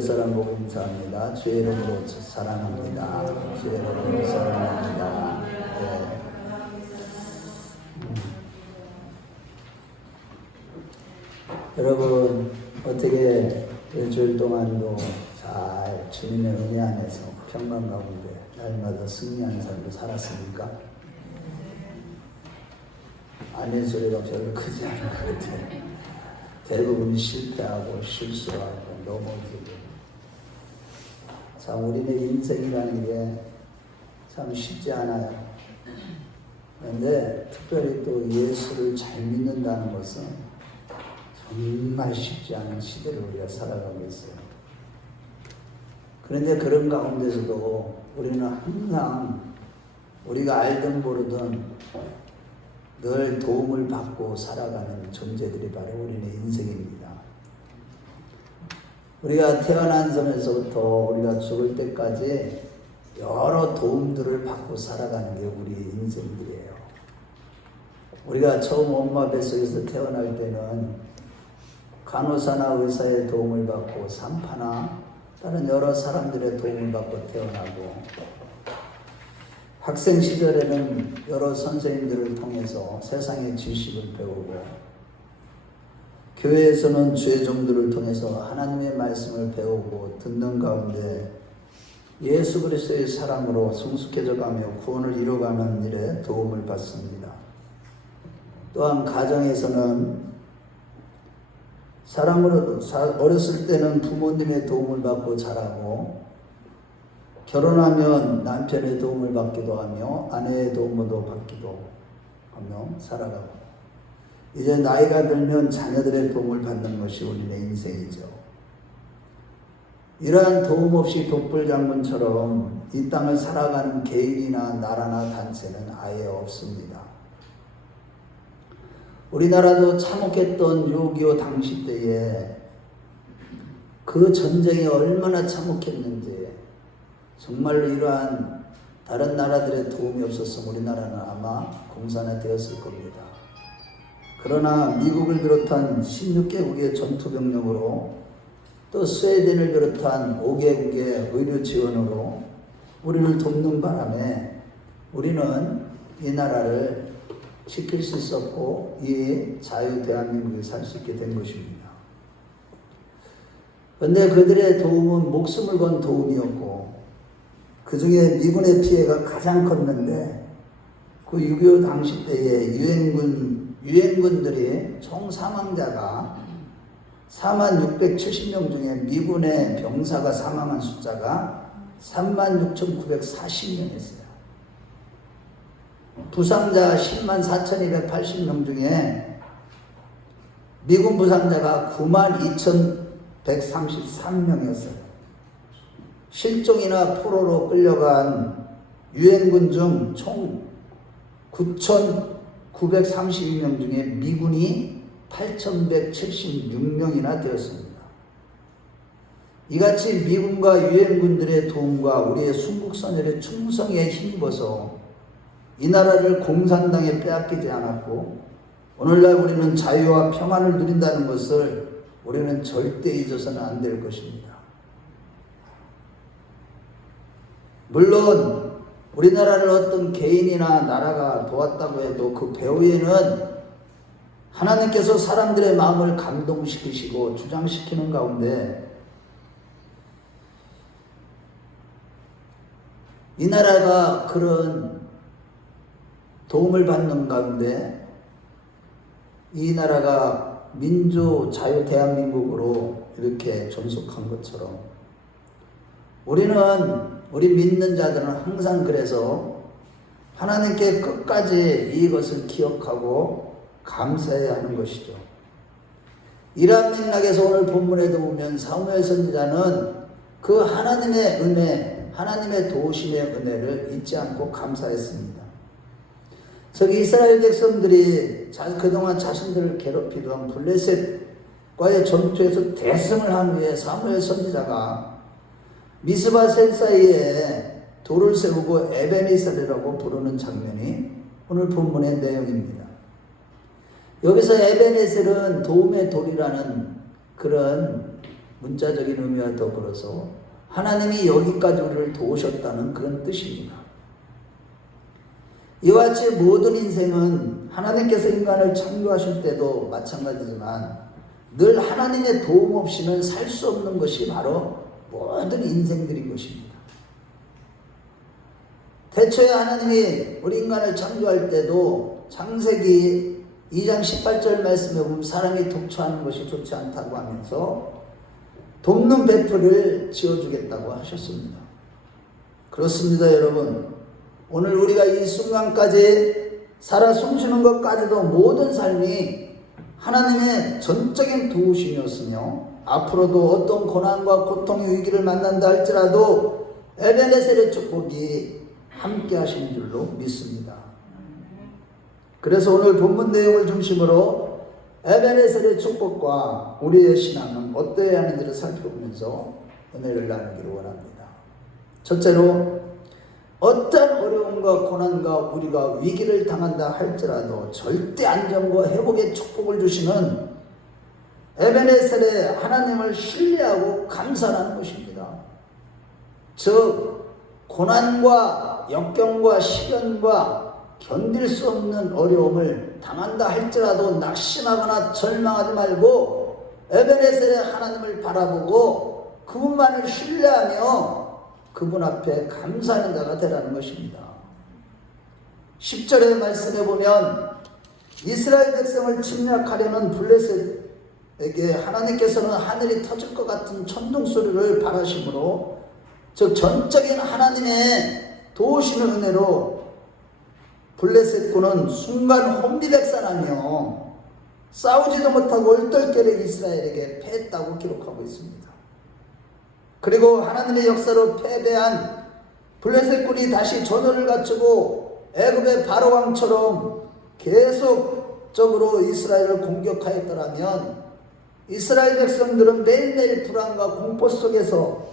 사랑 보고 인사합니다. 주의 이름으로 사랑합니다. 주의 이름으로 사랑합니다. 네. 여러분 어떻게 일주일 동안도 잘 주님의 은혜 안에서 평강 가운데 날마다 승리하는 삶을 살았습니까? 아멘 소리가 별로 크지 않은 것 같아요. 대부분 실패하고 실수하고 넘어지고. 참 우리의 인생이라는 게 참 쉽지 않아요. 그런데 특별히 또 예수를 잘 믿는다는 것은 정말 쉽지 않은 시대를 우리가 살아가고 있어요. 그런데 그런 가운데서도 우리는 항상 우리가 알든 모르든 늘 도움을 받고 살아가는 존재들이 바로 우리의 인생입니다. 우리가 태어난 섬에서부터 우리가 죽을 때까지 여러 도움들을 받고 살아가는 게 우리 인생들이에요. 우리가 처음 엄마 뱃속에서 태어날 때는 간호사나 의사의 도움을 받고 산파나 다른 여러 사람들의 도움을 받고 태어나고, 학생 시절에는 여러 선생님들을 통해서 세상의 지식을 배우고, 교회에서는 주의 종들을 통해서 하나님의 말씀을 배우고 듣는 가운데 예수 그리스도의 사랑으로 성숙해져 가며 구원을 이루어가는 일에 도움을 받습니다. 또한 가정에서는 사랑으로 어렸을 때는 부모님의 도움을 받고 자라고, 결혼하면 남편의 도움을 받기도 하며 아내의 도움도 받기도 하며 살아가고, 이제 나이가 들면 자녀들의 도움을 받는 것이 우리의 인생이죠. 이러한 도움 없이 독불장군처럼 이 땅을 살아가는 개인이나 나라나 단체는 아예 없습니다. 우리나라도 참혹했던 6.25 당시 때에 그 전쟁이 얼마나 참혹했는지, 정말로 이러한 다른 나라들의 도움이 없었으면 우리나라는 아마 공산화되었을 겁니다. 그러나 미국을 비롯한 16개국의 전투병력으로, 또 스웨덴을 비롯한 5개국의 의료 지원으로 우리를 돕는 바람에 우리는 이 나라를 지킬 수 있었고 이 자유 대한민국에 살 수 있게 된 것입니다. 그런데 그들의 도움은 목숨을 건 도움이었고, 그 중에 미군의 피해가 가장 컸는데, 그 6.25 당시 때에 유엔군들이 총 사망자가 4670명 중에 미군의 병사가 사망한 숫자가 36,940명이었어요. 부상자 104,280명 중에 미군 부상자가 92,133명이었어요. 실종이나 포로로 끌려간 유엔군 중 총 9,932명 중에 미군이 8,176명이나 되었습니다. 이같이 미군과 유엔군들의 도움과 우리의 순국선열의 충성에 힘입어서 이 나라를 공산당에 빼앗기지 않았고, 오늘날 우리는 자유와 평안을 누린다는 것을 우리는 절대 잊어서는 안 될 것입니다. 물론 우리나라를 어떤 개인이나 나라가 도왔다고 해도 그 배후에는 하나님께서 사람들의 마음을 감동시키시고 주장시키는 가운데, 이 나라가 그런 도움을 받는 가운데 이 나라가 민주 자유 대한민국으로 이렇게 존속한 것처럼, 우리 믿는 자들은 항상 그래서 하나님께 끝까지 이것을 기억하고 감사해야 하는 것이죠. 이러한 맥락에서 오늘 본문에도 보면 사무엘 선지자는 그 하나님의 은혜, 하나님의 도우심의 은혜를 잊지 않고 감사했습니다. 저기 이스라엘 백성들이 그동안 자신들을 괴롭히던 블레셋과의 전투에서 대승을 한 후에 사무엘 선지자가 미스바셋 사이에 돌을 세우고 에베네셀이라고 부르는 장면이 오늘 본문의 내용입니다. 여기서 에베네셀은 도움의 돌이라는 그런 문자적인 의미와 더불어서 하나님이 여기까지 우리를 도우셨다는 그런 뜻입니다. 이와 같이 모든 인생은 하나님께서 인간을 창조하실 때도 마찬가지지만 늘 하나님의 도움 없이는 살 수 없는 것이 바로 모든 인생들인 것입니다. 태초에 하나님이 우리 인간을 창조할 때도 창세기 2장 18절 말씀에 보면 사람이 독초하는 것이 좋지 않다고 하면서 돕는 배풀을 지어주겠다고 하셨습니다. 그렇습니다, 여러분. 오늘 우리가 이 순간까지 살아 숨쉬는 것까지도 모든 삶이 하나님의 전적인 도우심이었으며 앞으로도 어떤 고난과 고통의 위기를 만난다 할지라도 에베네셀의 축복이 함께 하시는 줄로 믿습니다. 그래서 오늘 본문 내용을 중심으로 에베네셀의 축복과 우리의 신앙은 어떠해야 하는지를 살펴보면서 은혜를 나누기를 원합니다. 첫째로 어떤 어려움과 고난과 우리가 위기를 당한다 할지라도 절대 안정과 회복의 축복을 주시는 에베네셀의 하나님을 신뢰하고 감사하는 것입니다. 즉 고난과 역경과 시련과 견딜 수 없는 어려움을 당한다 할지라도 낙심하거나 절망하지 말고 에베네셀의 하나님을 바라보고 그분만을 신뢰하며 그분 앞에 감사하는 자가 되라는 것입니다. 10절의 말씀에 보면 이스라엘 백성을 침략하려는 블레셋에게 하나님께서는 하늘이 터질 것 같은 천둥 소리를 바라심으로 즉 전적인 하나님의 도우시는 은혜로 블레셋군은 순간 혼비백산하며 싸우지도 못하고 얼떨결에 이스라엘에게 패했다고 기록하고 있습니다. 그리고 하나님의 역사로 패배한 블레셋군이 다시 전열을 갖추고 애굽의 바로왕처럼 계속적으로 이스라엘을 공격하였더라면 이스라엘 백성들은 매일매일 불안과 공포 속에서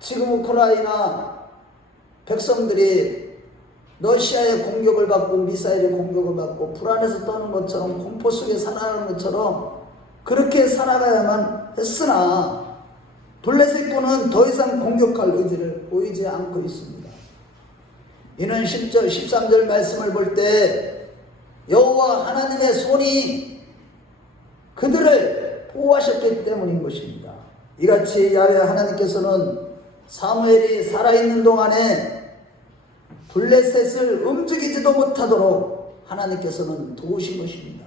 지금 우크라이나 백성들이 러시아의 공격을 받고 미사일의 공격을 받고 불안해서 떠는 것처럼 공포 속에 살아가는 것처럼 그렇게 살아가야만 했으나 블레셋군은 더 이상 공격할 의지를 보이지 않고 있습니다. 이는 10절, 13절 말씀을 볼 때 여호와 하나님의 손이 그들을 보호하셨기 때문인 것입니다. 이같이 야훼 하나님께서는 사무엘이 살아있는 동안에 블레셋을 움직이지도 못하도록 하나님께서는 도우신 것입니다.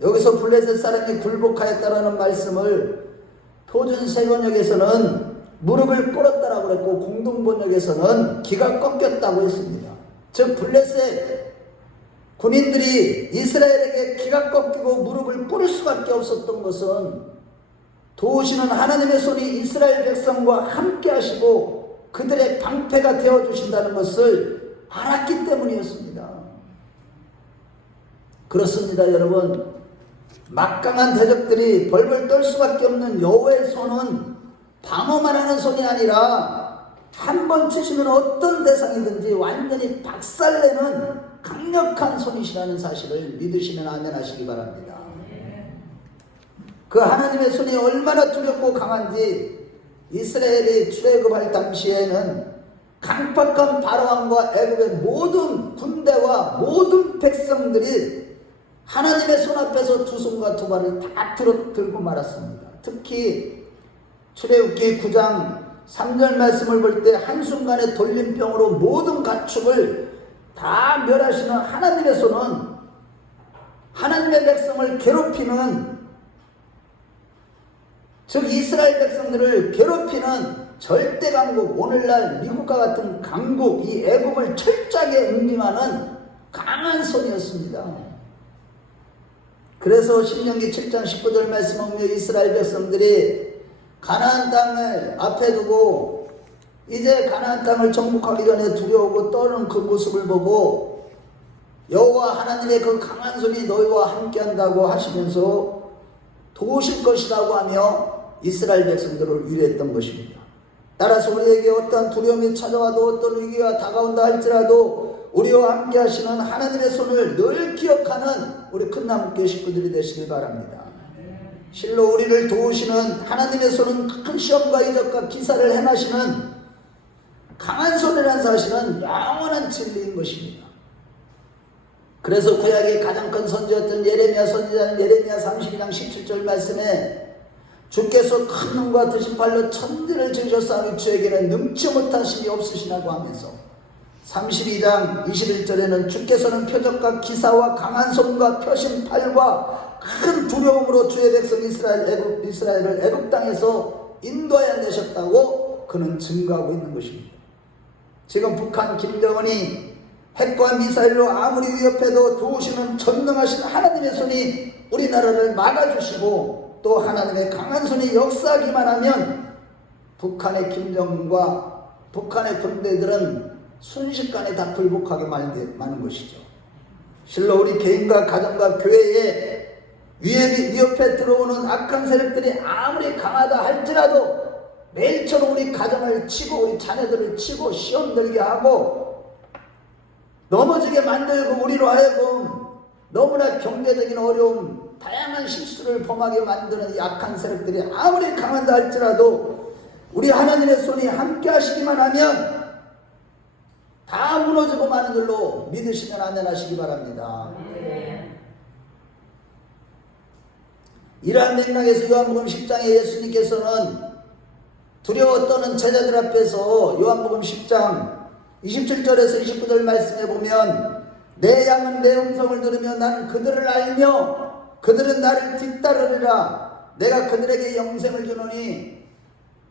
여기서 블레셋 사람이 굴복하였다라는 말씀을 표준 세번역에서는 무릎을 꿇었다라고 했고 공동번역에서는 기가 꺾였다고 했습니다. 즉 블레셋 군인들이 이스라엘에게 기가 꺾이고 무릎을 꿇을 수밖에 없었던 것은 도우시는 하나님의 손이 이스라엘 백성과 함께 하시고 그들의 방패가 되어주신다는 것을 알았기 때문이었습니다. 그렇습니다, 여러분. 막강한 대적들이 벌벌 떨 수밖에 없는 여호와의 손은 방어만 하는 손이 아니라 한 번 치시면 어떤 대상이든지 완전히 박살내는 강력한 손이시라는 사실을 믿으시면 아멘 하시기 바랍니다. 그 하나님의 손이 얼마나 두렵고 강한지 이스라엘이 출애굽할 당시에는 강팍한 바로왕과 애굽의 모든 군대와 모든 백성들이 하나님의 손 앞에서 두 손과 두 발을 다 들고 말았습니다. 특히 출애굽기 9장 3절 말씀을 볼 때 한순간의 돌림병으로 모든 가축을 다 멸하시는 하나님의 손은 하나님의 백성을 괴롭히는, 즉 이스라엘 백성들을 괴롭히는 절대 강국, 오늘날 미국과 같은 강국, 이 애굽을 철저하게 응징하는 강한 손이었습니다. 그래서 신명기 7장 19절 말씀을 보면 이스라엘 백성들이 가나안 땅을 앞에 두고 이제 가나안 땅을 정복하기 전에 두려우고 떠는 그 모습을 보고 여호와 하나님의 그 강한 손이 너희와 함께한다고 하시면서 도우실 것이라고 하며 이스라엘 백성들을 위로했던 것입니다. 따라서 우리에게 어떠한 두려움이 찾아와도 어떤 위기가 다가온다 할지라도 우리와 함께 하시는 하나님의 손을 늘 기억하는 우리 큰나무교회 식구들이 되시길 바랍니다. 실로 우리를 도우시는 하나님의 손은 큰 시험과 이적과 기사를 행하시는 강한 손이라는 사실은 영원한 진리인 것입니다. 그래서 구약의 가장 큰 선지였던 예레미야 선지자는 예레미야 32장 17절 말씀에 주께서 큰 눈과 드신 발로 천지를 지으셨사오니 주에게는 능치 못한 힘이 없으시라고 하면서 32장 21절에는 주께서는 표적과 기사와 강한 손과 펴신 팔과 큰 두려움으로 주의 백성 이스라엘을 애굽 땅에서 인도하여 내셨다고 그는 증거하고 있는 것입니다. 지금 북한 김정은이 핵과 미사일로 아무리 위협해도 도우시는 전능하신 하나님의 손이 우리나라를 막아주시고 또 하나님의 강한 손이 역사하기만 하면 북한의 김정은과 북한의 군대들은 순식간에 다 굴복하게 마는 것이죠. 실로 우리 개인과 가정과 교회에 위협에 들어오는 악한 세력들이 아무리 강하다 할지라도 매일처럼 우리 가정을 치고 우리 자녀들을 치고 시험 들게 하고 넘어지게 만들고 우리로 하여금 너무나 경제적인 어려움 다양한 실수를 범하게 만드는 이 악한 세력들이 아무리 강하다 할지라도 우리 하나님의 손이 함께 하시기만 하면 다 무너지고 마는 줄로 믿으시면 아멘하시기 바랍니다. 이러한 맥락에서 요한복음 10장에 예수님께서는 두려워 떠는 제자들 앞에서 요한복음 10장 27절에서 29절 말씀에 보면 내 양은 내 음성을 들으며 나는 그들을 알며 그들은 나를 뒤따르리라. 내가 그들에게 영생을 주노니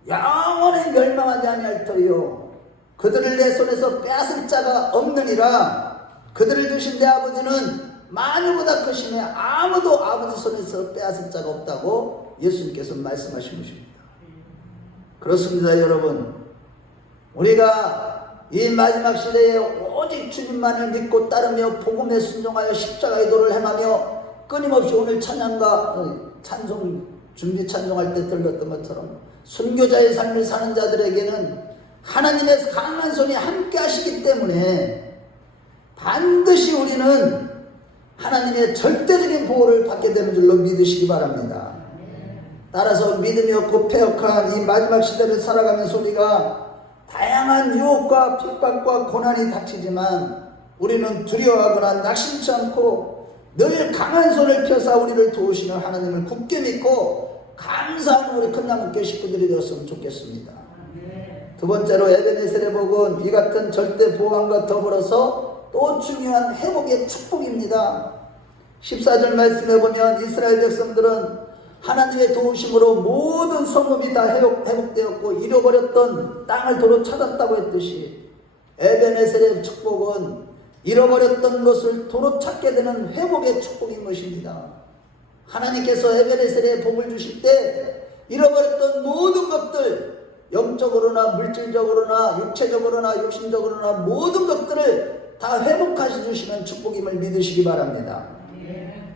영원히 멸망하지 아니할 터이요 그들을 내 손에서 빼앗을 자가 없느니라. 그들을 주신 내 아버지는 만유보다 크시며 아무도 아버지 손에서 빼앗을 자가 없다고 예수님께서 말씀하신 것입니다. 그렇습니다. 여러분, 우리가 이 마지막 시대에 오직 주님만을 믿고 따르며 복음에 순종하여 십자가의 도를 행하며 끊임없이 오늘 찬양과 찬송 준비 찬송할 때 들렸던 것처럼 순교자의 삶을 사는 자들에게는 하나님의 강한 손이 함께 하시기 때문에 반드시 우리는 하나님의 절대적인 보호를 받게 되는 줄로 믿으시기 바랍니다. 따라서 믿음이 없고 패역한 이 마지막 시대를 살아가면서 우리가 다양한 유혹과 핍박과 고난이 닥치지만 우리는 두려워하거나 낙심치 않고 늘 강한 손을 펴사 우리를 도우시는 하나님을 굳게 믿고 감사하는 우리 큰나무교 식구들이 되었으면 좋겠습니다. 두 번째로 에베네셀의 복은 이 같은 절대 보호함과 더불어서 또 중요한 회복의 축복입니다. 14절 말씀에 보면 이스라엘 백성들은 하나님의 도우심으로 모든 성읍이 다 회복되었고 잃어버렸던 땅을 도로 찾았다고 했듯이 에베네셀의 축복은 잃어버렸던 것을 도로 찾게 되는 회복의 축복인 것입니다. 하나님께서 에베네셀의 복을 주실 때 잃어버렸던 모든 것들 영적으로나 물질적으로나 육체적으로나 육신적으로나 모든 것들을 다 회복하시 주시는 축복임을 믿으시기 바랍니다.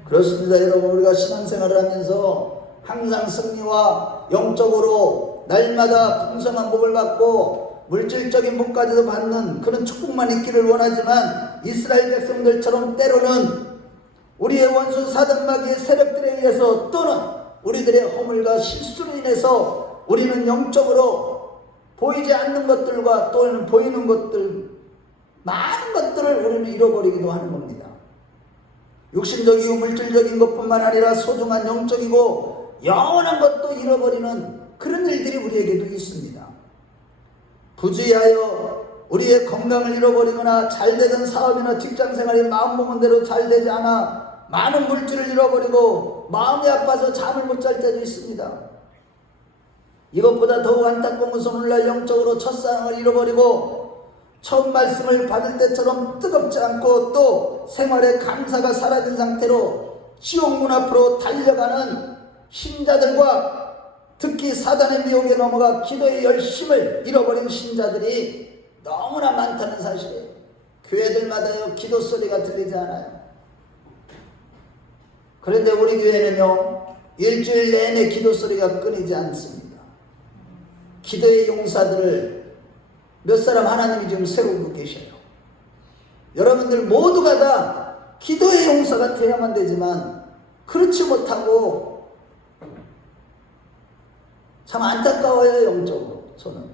그렇습니다. 여러분, 우리가 신앙생활을 하면서 항상 승리와 영적으로 날마다 풍성한 복을 받고 물질적인 복까지도 받는 그런 축복만 있기를 원하지만 이스라엘 백성들처럼 때로는 우리의 원수 사단마귀의 세력들에 의해서 또는 우리들의 허물과 실수로 인해서 우리는 영적으로 보이지 않는 것들과 또는 보이는 것들 많은 것들을 우리는 잃어버리기도 하는 겁니다. 육신적이고 물질적인 것뿐만 아니라 소중한 영적이고 영원한 것도 잃어버리는 그런 일들이 우리에게도 있습니다. 부주의하여 우리의 건강을 잃어버리거나 잘되던 사업이나 직장생활이 마음먹은 대로 잘 되지 않아 많은 물질을 잃어버리고 마음이 아파서 잠을 못 잘 때도 있습니다. 이것보다 더욱 안타까운 것은 오늘날 영적으로 첫사랑을 잃어버리고 처음 말씀을 받을 때처럼 뜨겁지 않고 또 생활의 감사가 사라진 상태로 지옥문 앞으로 달려가는 신자들과 특히 사단의 미혹에 넘어가 기도의 열심을 잃어버린 신자들이 너무나 많다는 사실이에요. 교회들마다요 기도 소리가 들리지 않아요. 그런데 우리 교회는요 일주일 내내 기도 소리가 끊이지 않습니다. 기도의 용사들을 몇 사람 하나님이 지금 세우고 계셔요. 여러분들 모두가 다 기도의 용사가 되어야만 되지만 그렇지 못하고 참 안타까워요, 영적으로. 저는.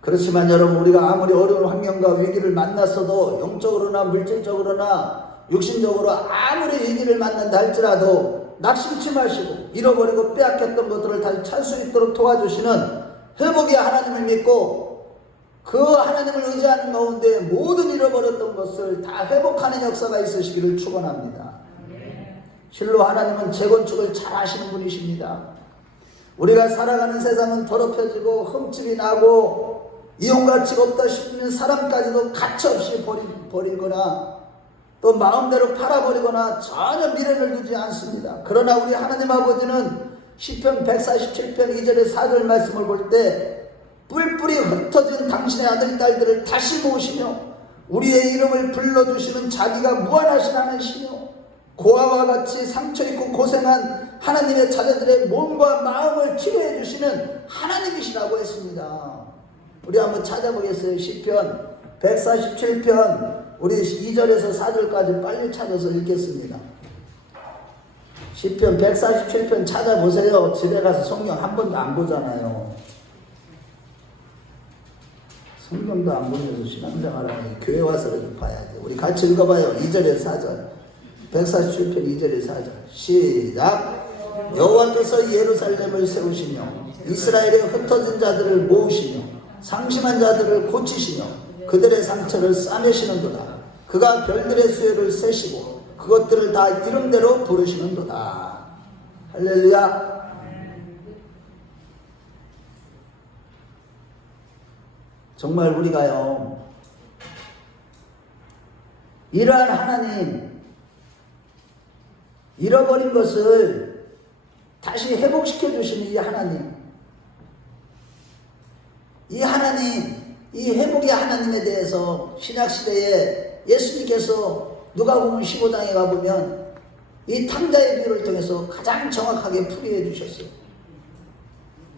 그렇지만 여러분, 우리가 아무리 어려운 환경과 위기를 만났어도 영적으로나 물질적으로나 육신적으로 아무리 위기를 만난다 할지라도 낙심치 마시고 잃어버리고 빼앗겼던 것들을 다시 찾을 수 있도록 도와주시는 회복의 하나님을 믿고 그 하나님을 의지하는 가운데 모든 잃어버렸던 것을 다 회복하는 역사가 있으시기를 축원합니다. 실로 하나님은 재건축을 잘 하시는 분이십니다. 우리가 살아가는 세상은 더럽혀지고 흠집이 나고 이용가치가 없다 싶으면 사람까지도 가차없이 버리거나 또 마음대로 팔아버리거나 전혀 미련을 두지 않습니다. 그러나 우리 하나님 아버지는 시편 147편 2절의 4절 말씀을 볼 때 뿔뿔이 흩어진 당신의 아들 딸들을 다시 모으시며 우리의 이름을 불러주시는 자기가 무한하신 하나님이시며 고아와 같이 상처있고 고생한 하나님의 자녀들의 몸과 마음을 치료해 주시는 하나님이시라고 했습니다. 우리 한번 찾아보겠어요. 시편 147편 우리 2절에서 4절까지 빨리 찾아서 읽겠습니다. 시편 147편 찾아보세요. 집에 가서 성경 한 번도 안 보잖아요. 성경도 안 보면서 신앙생활하니 교회 와서라도 봐야지. 우리 같이 읽어봐요. 2절에서 4절. 147편 2절에서 4절. 시작. 여호와께서 예루살렘을 세우시며 이스라엘의 흩어진 자들을 모으시며 상심한 자들을 고치시며 그들의 상처를 싸매시는도다. 그가 별들의 수요를 세시고 그것들을 다 이름대로 부르시는도다. 할렐루야. 정말 우리가요, 이러한 하나님, 잃어버린 것을 다시 회복시켜 주시는 이 하나님, 이 회복의 하나님에 대해서 신약시대에 예수님께서 누가복음 15장에 가보면 이 탕자의 비유를 통해서 가장 정확하게 풀이해 주셨어요.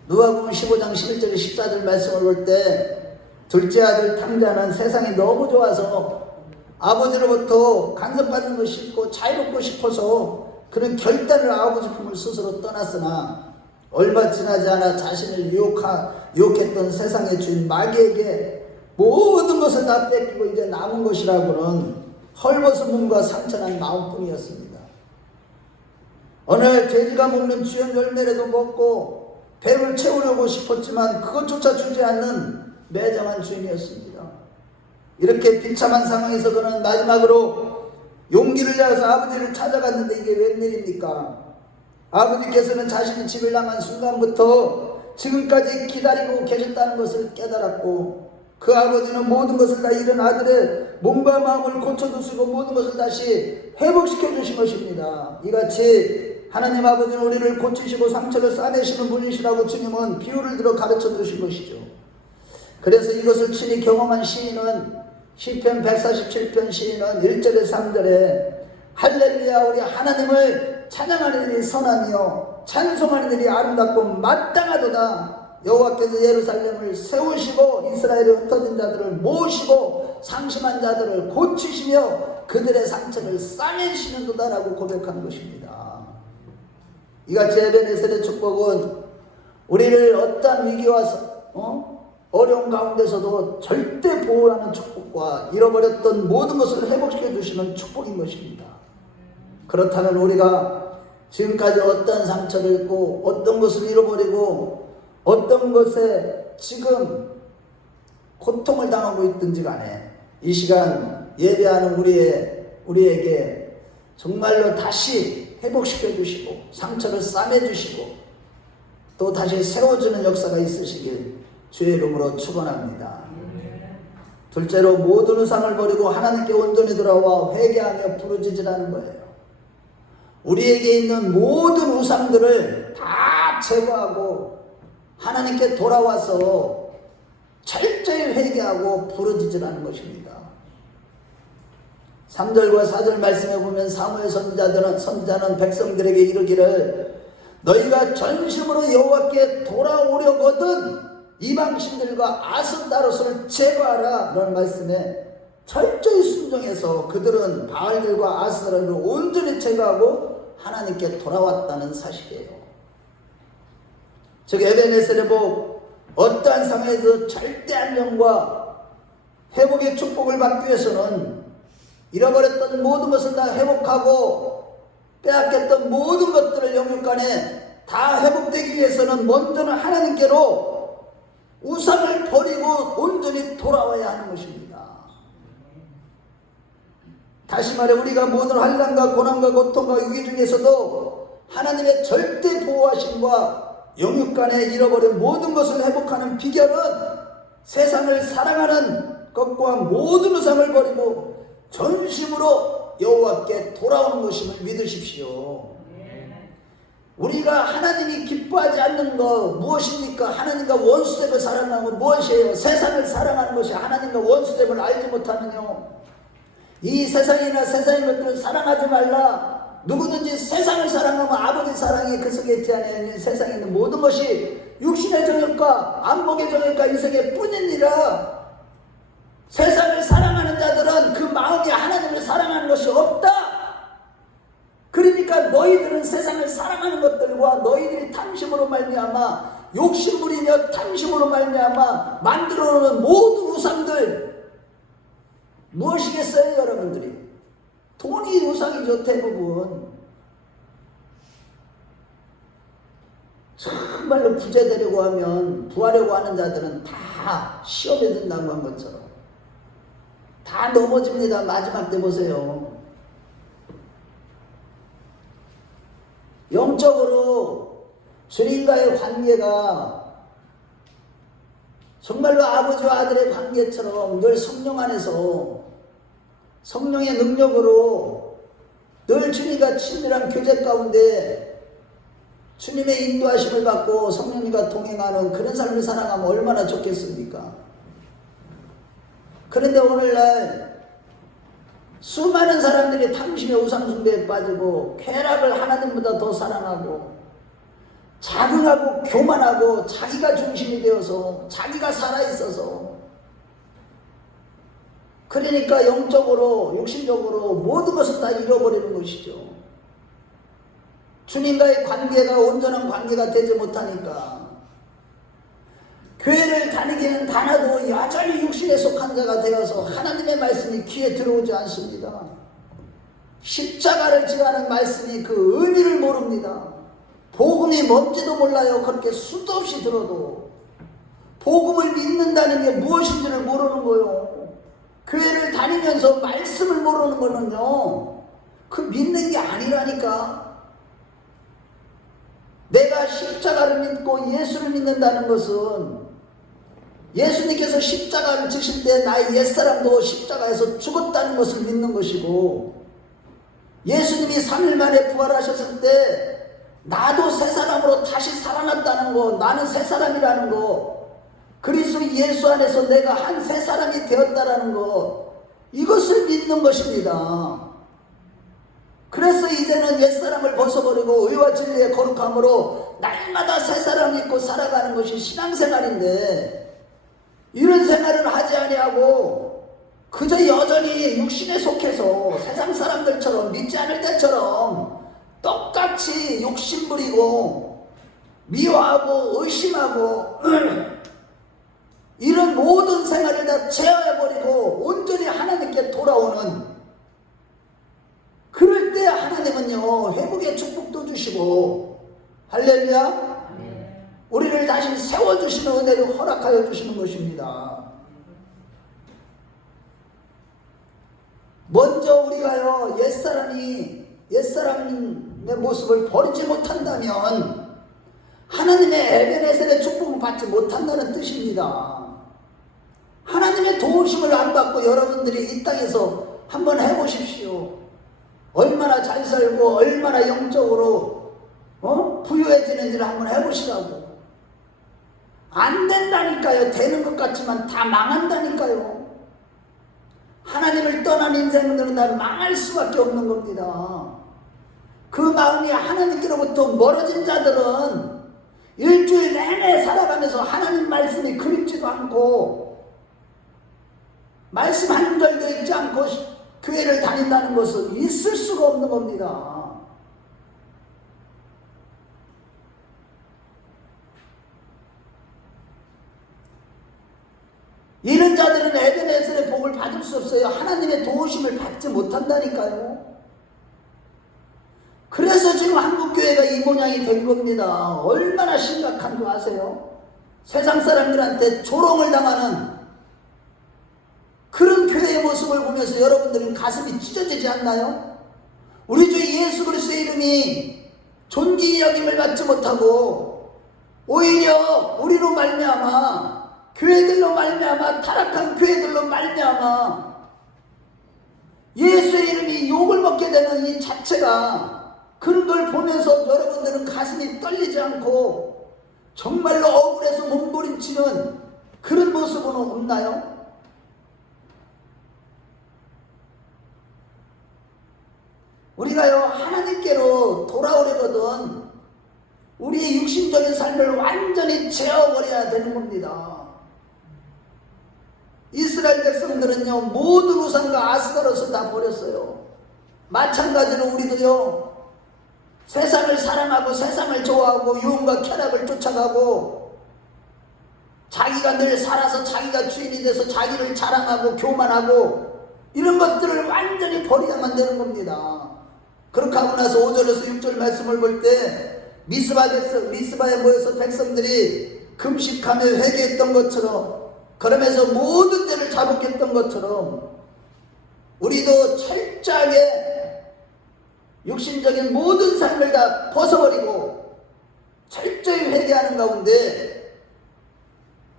누가복음 15장 11절 14절 말씀을 볼 때 둘째 아들 탕자는 세상이 너무 좋아서 아버지로부터 간섭받는 것이 싶고 자유롭고 싶어서 그는 결단을 아버지 품을 스스로 떠났으나 얼마 지나지 않아 자신을 유혹했던 세상의 주인 마귀에게 모든 것을 다 뺏기고 이제 남은 것이라고는 헐벗은 몸과 상처난 마음뿐이었습니다. 어느 날 돼지가 먹는 주연 열매라도 먹고 배를 채우려고 싶었지만 그것조차 주지 않는 매정한 주인이었습니다. 이렇게 비참한 상황에서 그는 마지막으로 용기를 내서 아버지를 찾아갔는데 이게 웬일입니까? 아버지께서는 자신이 집을 나간 순간부터 지금까지 기다리고 계셨다는 것을 깨달았고 그 아버지는 모든 것을 다 잃은 아들의 몸과 마음을 고쳐주시고 모든 것을 다시 회복시켜 주신 것입니다. 이같이 하나님 아버지는 우리를 고치시고 상처를 싸매시는 분이시라고 주님은 비유를 들어 가르쳐 주신 것이죠. 그래서 이것을 친히 경험한 시인은 시편 147편 시인은 1절에 3절에 할렐루야 우리 하나님을 찬양하는 일이 선하며 찬송하는 일이 아름답고 마땅하도다. 여호와께서 예루살렘을 세우시고 이스라엘의 흩어진 자들을 모으시고 상심한 자들을 고치시며 그들의 상처를 싸매시는도다라고 고백하는 것입니다. 이같이 에베네셀의 축복은 우리를 어떠한 위기와 어려운 가운데서도 절대 보호하는 축복과 잃어버렸던 모든 것을 회복시켜 주시는 축복인 것입니다. 그렇다면 우리가 지금까지 어떤 상처를 입고 어떤 것을 잃어버리고 어떤 것에 지금 고통을 당하고 있든지 간에 이 시간 예배하는 우리에게 정말로 다시 회복시켜 주시고 상처를 싸매 주시고 또 다시 세워주는 역사가 있으시길 주의 이름으로 축원합니다. 둘째로 모든 우상을 버리고 하나님께 온전히 돌아와 회개하며 부르짖으라는 거예요. 우리에게 있는 모든 우상들을 다 제거하고 하나님께 돌아와서 철저히 회개하고 부르짖으라는 것입니다. 3절과 4절 말씀에 보면 사무엘 선지자는 백성들에게 이르기를 너희가 전심으로 여호와께 돌아오려거든 이방신들과 아스타로스를 제거하라 라는 말씀에 철저히 순종해서 그들은 바알들과 아스타로스를 온전히 제거하고 하나님께 돌아왔다는 사실이에요. 즉 에베네셀의 복, 어떠한 상황에서 절대 안정과 회복의 축복을 받기 위해서는 잃어버렸던 모든 것을 다 회복하고 빼앗겼던 모든 것들을 영육간에 다 회복되기 위해서는 먼저는 하나님께로 우상을 버리고 온전히 돌아와야 하는 것입니다. 다시 말해 우리가 모든 환난과 고난과 고통과 위기 중에서도 하나님의 절대 보호하심과 영육간에 잃어버린 모든 것을 회복하는 비결은 세상을 사랑하는 것과 모든 우상을 버리고 전심으로 여호와께 돌아오는 것임을 믿으십시오. 우리가 하나님이 기뻐하지 않는 것 무엇입니까? 하나님과 원수됨을 사랑하는 것 무엇이에요? 세상을 사랑하는 것이 하나님과 원수됨을 알지 못하느뇨. 이 세상이나 세상의 것들을 사랑하지 말라. 누구든지 세상을 사랑하면 아버지 사랑이 그 속에 있지 아니하니 세상에 있는 모든 것이 육신의 정욕과 안목의 정욕과 이성의 뿐이니라. 세상을 사랑하는 자들은 그 마음이 하나님을 사랑하는 것이 없다. 그러니까 너희들은 세상을 사랑하는 것들과 너희들이 탐심으로 말미암아 욕심부리며 탐심으로 말미암아 만들어놓은 모든 우상들 무엇이겠어요 여러분들이? 돈이 우상이죠 대부분. 정말로 부자 되려고 하면 부하려고 하는 자들은 다 시험에 든다고 한 것처럼 다 넘어집니다. 마지막 때 보세요. 영적으로 주님과의 관계가 정말로 아버지와 아들의 관계처럼 늘 성령 안에서 성령의 능력으로 늘 주님과 친밀한 교제 가운데 주님의 인도하심을 받고 성령님과 동행하는 그런 삶을 살아가면 얼마나 좋겠습니까? 그런데 오늘날 수많은 사람들이 탐심의 우상숭배에 빠지고 쾌락을 하나님보다 더 사랑하고 자긍하고 교만하고 자기가 중심이 되어서 자기가 살아있어서 그러니까 영적으로 육신적으로 모든 것을 다 잃어버리는 것이죠. 주님과의 관계가 온전한 관계가 되지 못하니까 교회를 다니기는 다나도 여전히 육신에 속한 자가 되어서 하나님의 말씀이 귀에 들어오지 않습니다. 십자가를 지하는 말씀이 그 의미를 모릅니다. 복음이 뭔지도 몰라요. 그렇게 수도 없이 들어도 복음을 믿는다는 게 무엇인지를 모르는 거예요. 교회를 다니면서 말씀을 모르는 거는요 그 믿는 게 아니라니까. 내가 십자가를 믿고 예수를 믿는다는 것은 예수님께서 십자가를 지실 때 나의 옛사람도 십자가에서 죽었다는 것을 믿는 것이고, 예수님이 3일 만에 부활하셨을 때 나도 새 사람으로 다시 살아났다는 거, 나는 새 사람이라는 거, 그리스도 예수 안에서 내가 한 새 사람이 되었다라는 거, 이것을 믿는 것입니다. 그래서 이제는 옛사람을 벗어버리고 의와 진리의 거룩함으로 날마다 새 사람을 입고 살아가는 것이 신앙생활인데, 이런 생활을 하지 아니하고 그저 여전히 육신에 속해서 세상 사람들처럼 믿지 않을 때처럼 똑같이 욕심부리고 미워하고 의심하고 이런 모든 생활을 다 제어해버리고 온전히 하나님께 돌아오는, 그럴 때 하나님은요 회복의 축복도 주시고, 할렐루야, 우리를 다시 세워주시는 은혜를 허락하여 주시는 것입니다. 먼저 우리가요 옛사람의 모습을 버리지 못한다면 하나님의 에베네셀의 축복을 받지 못한다는 뜻입니다. 하나님의 도우심을 안 받고 여러분들이 이 땅에서 한번 해보십시오. 얼마나 잘 살고 얼마나 영적으로 부유해지는지를 한번 해보시라고. 안 된다니까요. 되는 것 같지만 다 망한다니까요. 하나님을 떠난 인생들은 다 망할 수밖에 없는 겁니다. 그 마음이 하나님께로부터 멀어진 자들은 일주일 내내 살아가면서 하나님 말씀이 그립지도 않고 말씀 한 절도 읽지 않고 교회를 다닌다는 것은 있을 수가 없는 겁니다. 이런 자들은 에베네셀의 복을 받을 수 없어요. 하나님의 도우심을 받지 못한다니까요. 그래서 지금 한국교회가 이 모양이 된 겁니다. 얼마나 심각한 줄 아세요? 세상 사람들한테 조롱을 당하는 그런 교회의 모습을 보면서 여러분들은 가슴이 찢어지지 않나요? 우리 주 예수 그리스도의 이름이 존귀 여김을 받지 못하고 오히려 우리로 말미암아 교회들로 말미암아 타락한 교회들로 말미암아 예수의 이름이 욕을 먹게 되는 이 자체가 그런 걸 보면서 여러분들은 가슴이 떨리지 않고 정말로 억울해서 몸부림치는 그런 모습은 없나요? 우리가요 하나님께로 돌아오려거든 우리의 육신적인 삶을 완전히 제어버려야 되는 겁니다. 이스라엘 백성들은요 모든 우상과 아스타롯을 다 버렸어요. 마찬가지로 우리도요 세상을 사랑하고 세상을 좋아하고 유흥과 쾌락을 쫓아가고 자기가 늘 살아서 자기가 주인이 돼서 자기를 자랑하고 교만하고 이런 것들을 완전히 버려야만 되는 겁니다. 그렇게 하고 나서 5절에서 6절 말씀을 볼 때 미스바에 모여서 백성들이 금식하며 회개했던 것처럼 그러면서 모든 죄를 자복했던 것처럼 우리도 철저하게 육신적인 모든 삶을 다 벗어버리고 철저히 회개하는 가운데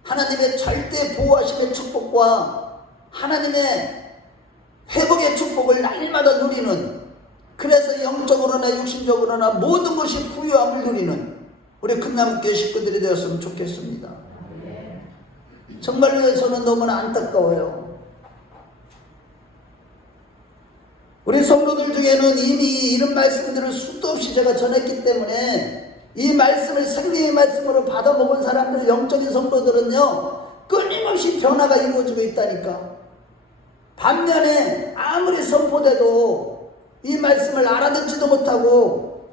하나님의 절대 보호하심의 축복과 하나님의 회복의 축복을 날마다 누리는 그래서 영적으로나 육신적으로나 모든 것이 부유함을 누리는 우리 큰나무교회 식구들이 되었으면 좋겠습니다. 정말로 저는 너무나 안타까워요. 우리 성도들 중에는 이미 이런 말씀들을 수도 없이 제가 전했기 때문에 이 말씀을 생명의 말씀으로 받아먹은 사람들 영적인 성도들은요 끊임없이 변화가 이루어지고 있다니까. 반면에 아무리 선포돼도 이 말씀을 알아듣지도 못하고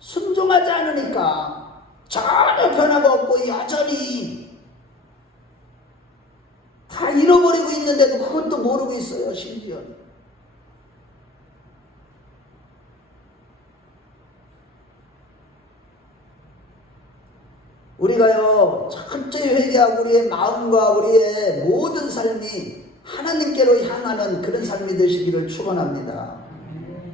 순종하지 않으니까 전혀 변화가 없고 여전히 다 잃어버리고 있는데도 그것도 모르고 있어요. 심지어 우리가요 철저히 회개하고 우리의 마음과 우리의 모든 삶이 하나님께로 향하는 그런 삶이 되시기를 축원합니다.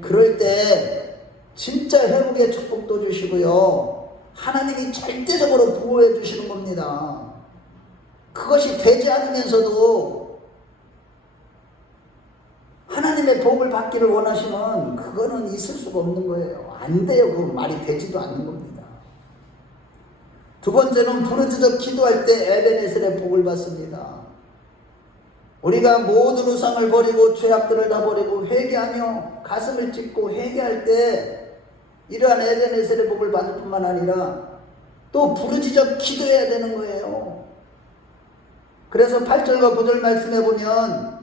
그럴 때 진짜 회복의 축복도 주시고요 하나님이 절대적으로 보호해 주시는 겁니다. 그것이 되지 않으면서도 하나님의 복을 받기를 원하시면 그거는 있을 수가 없는 거예요. 안 돼요. 그 말이 되지도 않는 겁니다. 두 번째는 부르짖어 기도할 때 에베네셀의 복을 받습니다. 우리가 모든 우상을 버리고 죄악들을 다 버리고 회개하며 가슴을 찢고 회개할 때 이러한 에베네셀의 복을 받을 뿐만 아니라 또 부르짖어 기도해야 되는 거예요. 그래서 8절과 9절 말씀해 보면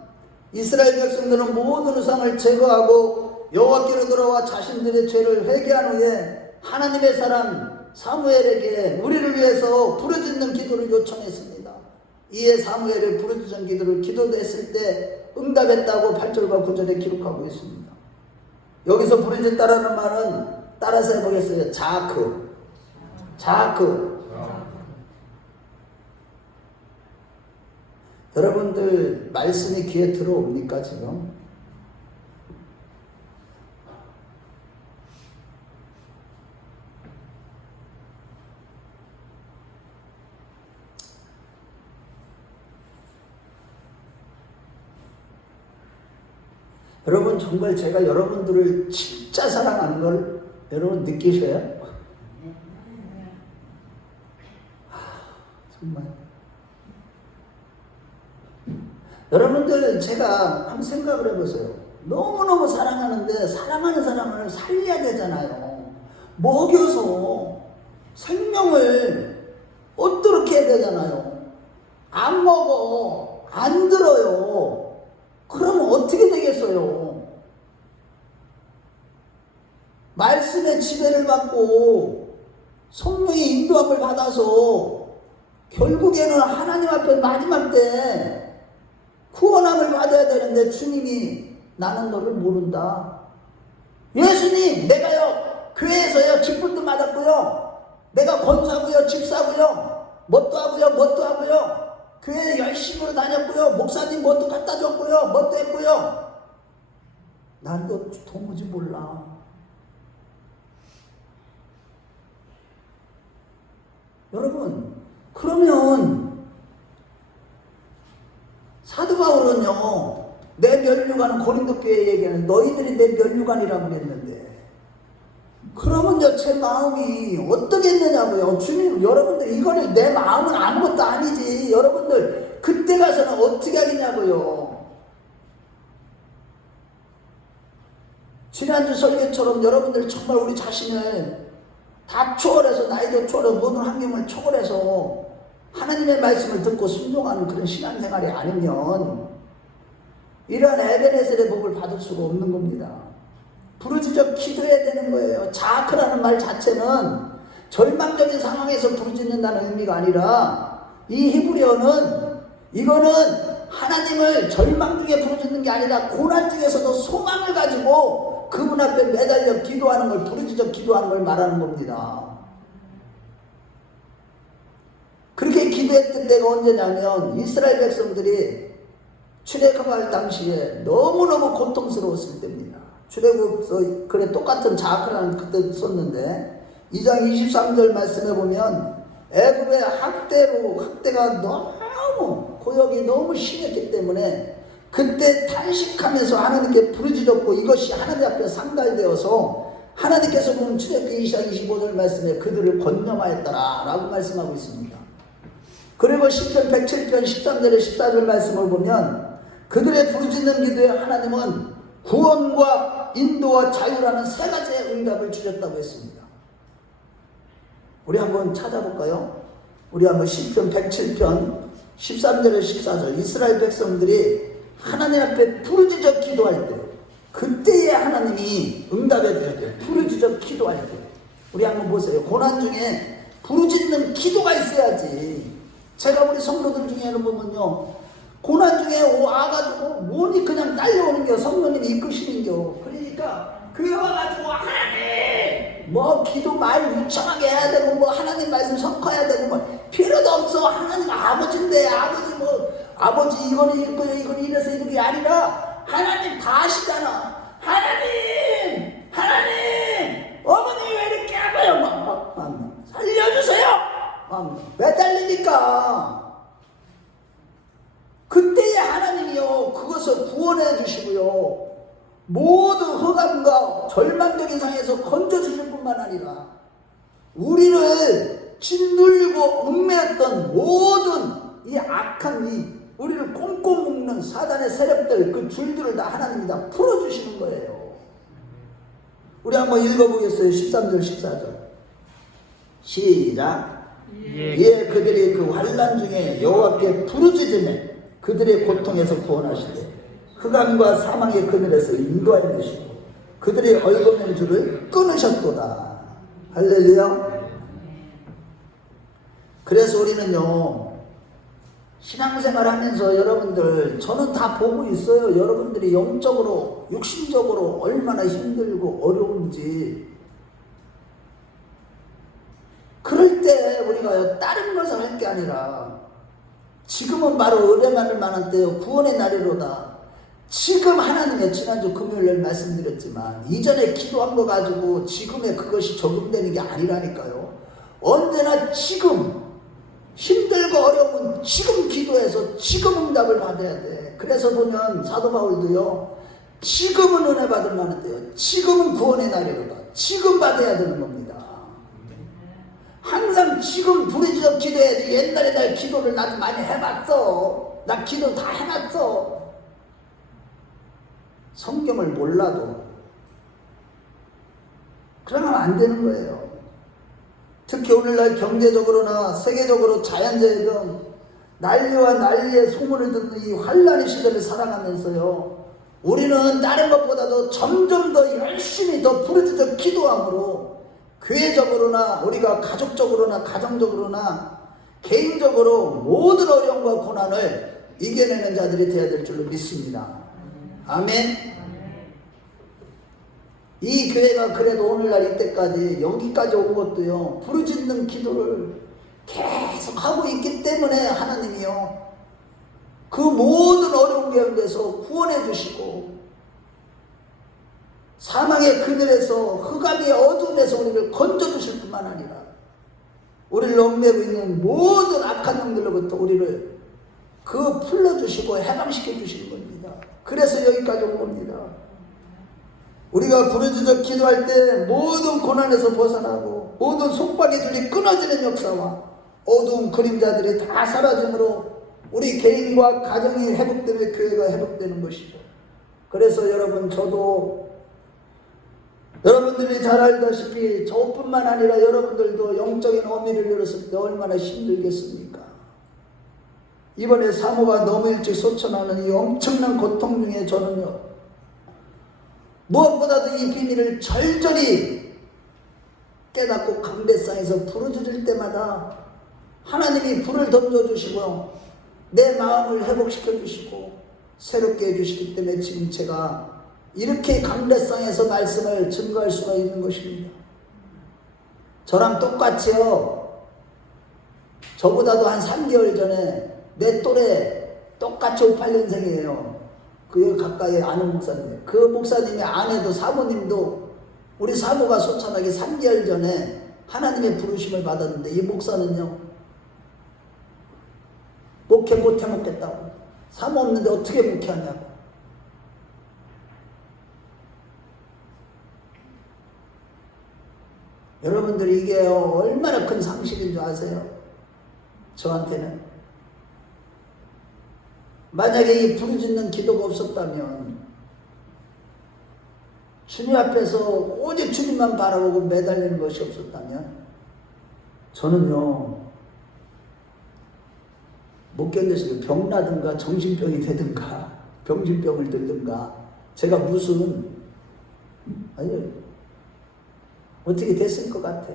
이스라엘 백성들은 모든 우상을 제거하고 여호와께로 돌아와 자신들의 죄를 회개한 후에 하나님의 사람 사무엘에게 우리를 위해서 부르짖는 기도를 요청했습니다. 이에 사무엘의 부르짖은 기도를 기도했을 때 응답했다고 8절과 9절에 기록하고 있습니다. 여기서 부르짖다라는 말은 따라서 해보겠어요. 자크. 여러분들 말씀이 귀에 들어옵니까 지금? 여러분 정말 제가 여러분들을 진짜 사랑하는 걸 여러분 느끼셔요? 정말 여러분들 제가 한번 생각을 해보세요. 너무너무 사랑하는데 사랑하는 사람을 살려야 되잖아요. 먹여서 생명을 어떻게 해야 되잖아요. 안 먹어, 안 들어요. 그러면 어떻게 되겠어요? 말씀의 지배를 받고 성령의 인도함을 받아서 결국에는 하나님 앞에 마지막 때 구원함을 받아야 되는데 주님이 나는 너를 모른다. 예수님, 내가요 교회에서요 직분도 받았고요, 내가 권사고요, 집사고요, 뭣도 하고요, 교회 열심히 다녔고요, 목사님 뭣도 갖다 줬고요, 뭣도 했고요. 난 너 도무지 몰라. 여러분, 그러면 사도 바울은요, 내 면류관은 고린도 교회에 얘기하는 너희들이 내 면류관이라고 했는데, 그러면요 제 마음이 어떻겠느냐고요. 주님, 여러분들 이거를 내 마음은 아무것도 아니지. 여러분들 그때 가서는 어떻게 하겠냐고요. 지난주 설교처럼 여러분들 정말 우리 자신을 다 초월해서, 나이도 초월해서, 모든 환경을 초월해서 하나님의 말씀을 듣고 순종하는 그런 신앙생활이 아니면 이러한 에베네셀의 복을 받을 수가 없는 겁니다. 부르짖어 기도해야 되는 거예요. 자아크라는 말 자체는 절망적인 상황에서 부르짖는다는 의미가 아니라, 이 히브리어는 이거는 하나님을 절망 중에 부르짖는 게 아니라 고난 중에서도 소망을 가지고 그분 앞에 매달려 기도하는 걸, 부르짖어 기도하는 걸 말하는 겁니다. 그렇게 기도했던 때가 언제냐면 이스라엘 백성들이 출애굽할 당시에 너무너무 고통스러웠을 때입니다. 출애굽, 그래 똑같은 자아크라는 그때 썼는데 2장 23절 말씀해 보면 애굽의 학대가 너무 고역이 너무 심했기 때문에 그때 탄식하면서 하나님께 부르짖었고, 이것이 하나님 앞에 상달되어서 하나님께서 보면 출애굽기 2장 25절 말씀에 그들을 권념하였더라 라고 말씀하고 있습니다. 그리고 시편 107편 13절에 14절 말씀을 보면 그들의 부르짖는 기도에 하나님은 구원과 인도와 자유라는 세 가지의 응답을 주셨다고 했습니다. 우리 한번 찾아볼까요? 우리 한번 시편 107편 13절에 14절, 이스라엘 백성들이 하나님 앞에 부르짖어 기도할 때, 그때에 하나님이 응답해 줘야 돼요. 부르짖어 기도할 때. 우리 한번 보세요. 고난 중에 부르짖는 기도가 있어야지. 제가 우리 성도들 중에는 보면요, 고난 중에 와가지고 몸이 그냥 딸려오는 게 성령님이 이끄시는 겨. 그러니까 교회 와가지고 하나님 뭐 기도 말 유창하게 해야 되고, 뭐 하나님 말씀 선포해야 되고, 뭐 필요도 없어. 하나님 아버지인데, 아버지 이거는 이거요, 이거는 이래서 이게 아니라 하나님 다 아시잖아. 하나님 어머니 왜 이렇게 아파요? 살려주세요. 매달리니까 그때에 하나님이요 그것을 구원해 주시고요, 모든 흑암과 절망적인 상황에서 건져주실 뿐만 아니라 우리를 짓눌고 얽매였던 모든 이 악한 우리를 꽁꽁 묶는 사단의 세력들, 그 줄들을 다 하나님이 다 풀어주시는 거예요. 우리 한번 읽어보겠어요. 13절 14절 시작. 예, 그들이 그 환난 중에 여호와께 부르짖으며 그들의 고통에서 구원하시되 흑암과 사망의 그늘에서 인도하여 주시고 그들의 얽어맨 줄을 끊으셨도다. 할렐루야. 그래서 우리는요 신앙생활 하면서 여러분들, 저는 다 보고 있어요. 여러분들이 영적으로 육신적으로 얼마나 힘들고 어려운지. 그럴 때 우리가 다른 것을 할 게 아니라, 지금은 바로 은혜만을 만한 때요 구원의 날이로다. 지금 하나님의, 지난주 금요일날 말씀드렸지만 이전에 기도한 거 가지고 지금의 그것이 적용되는 게 아니라니까요. 언제나 지금 힘들고 어려운 지금 기도해서 지금 응답을 받아야 돼. 그래서 보면 사도 바울도요, 지금은 은혜 받을 만한데요, 지금은 구원의 날이로다. 지금 받아야 되는 겁니다. 항상 지금 부르짖어 기도해야지. 옛날에 날 기도를 나도 많이 해봤어. 나 기도 다 해봤어. 성경을 몰라도 그러면 안 되는 거예요. 특히 오늘날 경제적으로나 세계적으로 자연재해 난리와 난리의 소문을 듣는 이 환란의 시대를 살아가면서요, 우리는 다른 것보다도 점점 더 열심히 더 부르짖어 기도함으로 교회적으로나 우리가 가족적으로나 가정적으로나 개인적으로 모든 어려움과 고난을 이겨내는 자들이 되어야 될 줄로 믿습니다. 아멘. 이 교회가 그래도 오늘날 이때까지 여기까지 온 것도요, 부르짖는 기도를 계속 하고 있기 때문에 하나님이요, 그 모든 어려운 가운데서 구원해 주시고 사망의 그늘에서 흑암의 어둠에서 우리를 건져 주실 뿐만 아니라 우리를 얽매고 있는 모든 악한 영들로부터 우리를 풀어주시고 해방시켜 주시는 겁니다. 그래서 여기까지 온 겁니다. 우리가 부르짖어 기도할 때 모든 고난에서 벗어나고 모든 속박이들이 끊어지는 역사와 어두운 그림자들이 다 사라짐으로 우리 개인과 가정이 회복되며 교회가 회복되는 것이죠. 그래서 여러분, 저도 여러분들이 잘 알다시피 저뿐만 아니라 여러분들도 영적인 어미를 잃었을 때 얼마나 힘들겠습니까? 이번에 사모가 너무 일찍 소천하는 이 엄청난 고통 중에 저는요, 무엇보다도 이 비밀을 절절히 깨닫고 강대상에서 부르짖을 때마다 하나님이 불을 던져주시고 내 마음을 회복시켜 주시고 새롭게 해주시기 때문에 지금 제가 이렇게 강대상에서 말씀을 증거할 수가 있는 것입니다. 저랑 똑같이요, 저보다도 한 3개월 전에 내 또래 똑같이 58년생이에요. 그 가까이 아는 목사님, 그 목사님의 아내도 사모님도 우리 사모가 소천하기 3개월 전에 하나님의 부르심을 받았는데 이 목사는요, 목회 못해 먹겠다고, 사모 없는데 어떻게 목회하냐고. 여러분들이 이게 얼마나 큰 상실인 줄 아세요? 저한테는. 만약에 이 부르짖는 기도가 없었다면, 주님 앞에서 오직 주님만 바라보고 매달리는 것이 없었다면, 저는요, 못 견뎌서 병나든가 정신병이 되든가 병진병을 들든가 제가 무슨, 아니, 어떻게 됐을 것 같아.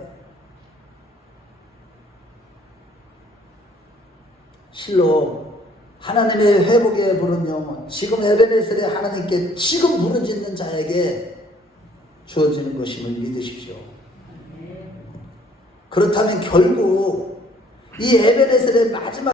실로 하나님의 회복의 불은요, 지금 에베네셀의 하나님께 지금 부르짖는 자에게 주어지는 것임을 믿으십시오. 그렇다면 결국 이 에베네셀의 마지막